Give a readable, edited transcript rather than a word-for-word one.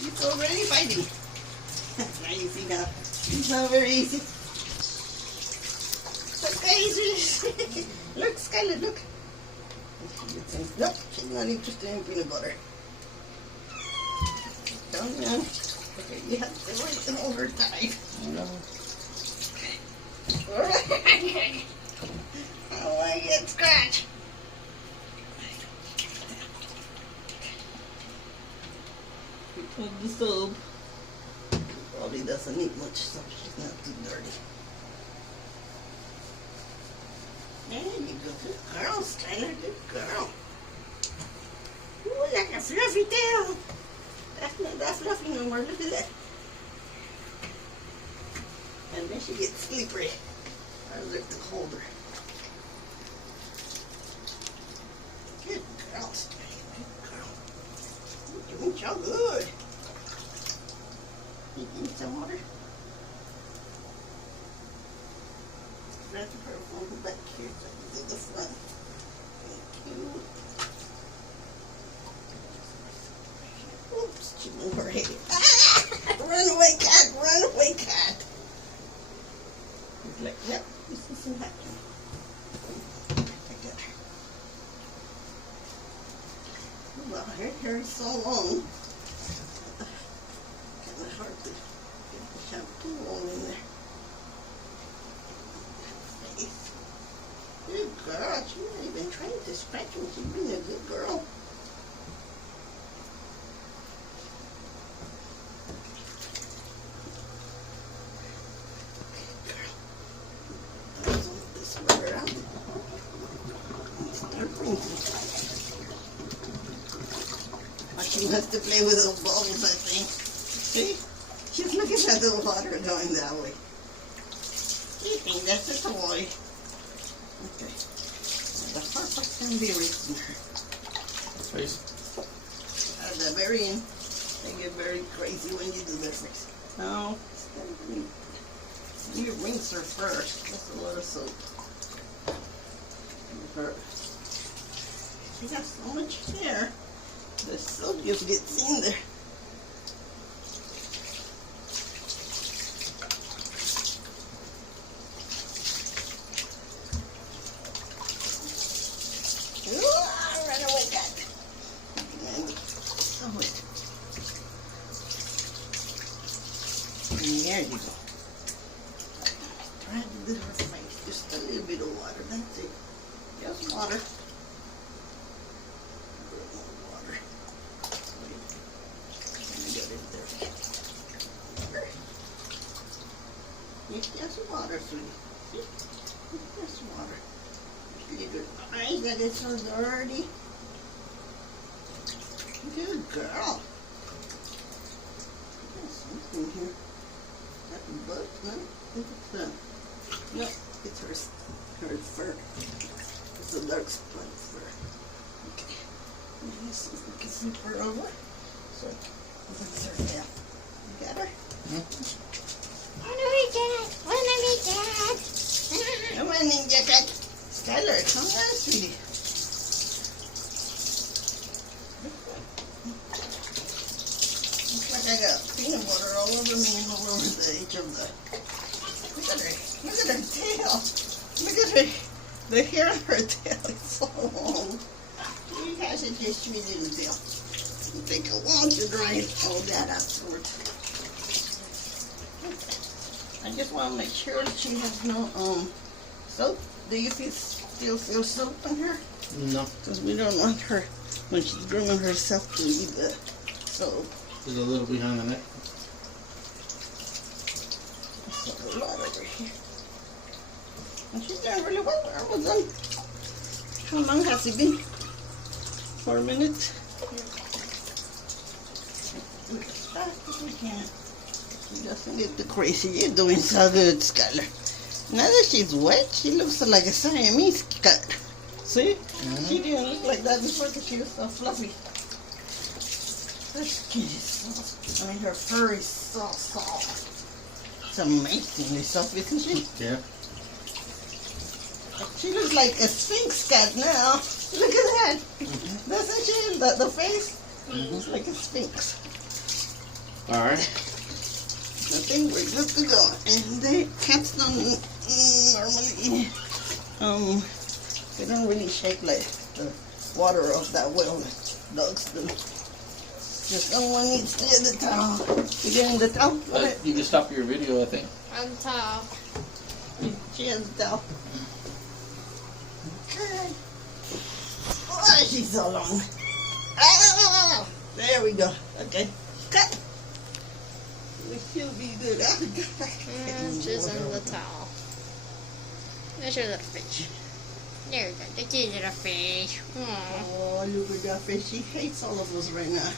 It's already biting. Now you see now. It's not very easy. Look, guys. Look, Skyler, look. Nope, she's not interested in peanut butter. Don't know. Okay, you have to wait them over time. Oh, I get scratched. We put the soap. Probably doesn't need much, so she's not too dirty. There you go. Good girl, Skyler. Good girl. Ooh, like a fluffy tail. That's not that fluffy no more. Look at that. And then she gets slippery. I like to hold her. Good girl, Skyler. Good girl. You're doing so good. You need some water? Grab her phone back here so I can do the front. Thank you. Oops, she moved her head. Ah! Run away, cat! Run away, cat! He's like, yep, this isn't happening. I got her. Well, her hair is so long. Kind of hard to get the shampoo all in there. Good girl. She's not even trying to scratch me. She's being a good girl. Good girl. Let's move this sweater out. And start wrinkling. Oh, she wants to play with those bubbles, I think. See? She's looking at the water going that way. You think that's a toy? Okay. The hard part's going to be erasing her. Face. At the very end, they get very crazy when you do their face. No, you rinse her first. That's a lot of soap. Her. She has so much hair. The soap just gets in there. There you go. Try to do her face. Just a little bit of water. That's it. Just water. A little more water. Let me get it there. Water. It's just water, sweetie. See? It's just water. Look at your eyes. That is so dirty. Good girl. There's something here. But no, it's no, it's her fur. It's a dark spot fur. Okay, let me see if we can slip her over. So that's her tail. You got her? Run away, cat! Run away, cat! Come on, ninja cat. Skyler, come on, sweetie. Looks like I got peanut butter all over me and all over the edge of the... Look at her. Look at her tail. Look at her. The hair on her tail is so long. She has a just sweet little tail. It'll take a while to dry all that afterwards. I just want to make sure she has no soap. Do you still feel soap on her? No. Because we don't want her, when she's grooming herself, to eat the soap. There's a little behind the neck. There's a lot over here. And she's doing really well. We're almost done. How long has it been? 4 minutes? Do it as fast as we can. She doesn't get too crazy. You're doing so good, Skyler. Now that she's wet, she looks like a Siamese cat. See? She didn't look like that before because she was so fluffy. Her skin is soft. I mean, her fur is so soft. It's amazingly soft, isn't she? Yeah. She looks like a Sphinx cat now. Look at that. Doesn't she? The face looks like a Sphinx. Alright. I think we're good to go. And the cats don't normally, they don't really shake like the water of that well. Dogs do. Just someone needs to get the towel. You getting the towel? Go ahead. You can stop your video, I think. On top. She has the towel. Okay. Why is she so long? Ah, there we go. Okay. Cut. We should be good. Just on the towel. There's your little fish. There you go. There's your little fish. Aww. Oh, look at that fish. She hates all of us right now.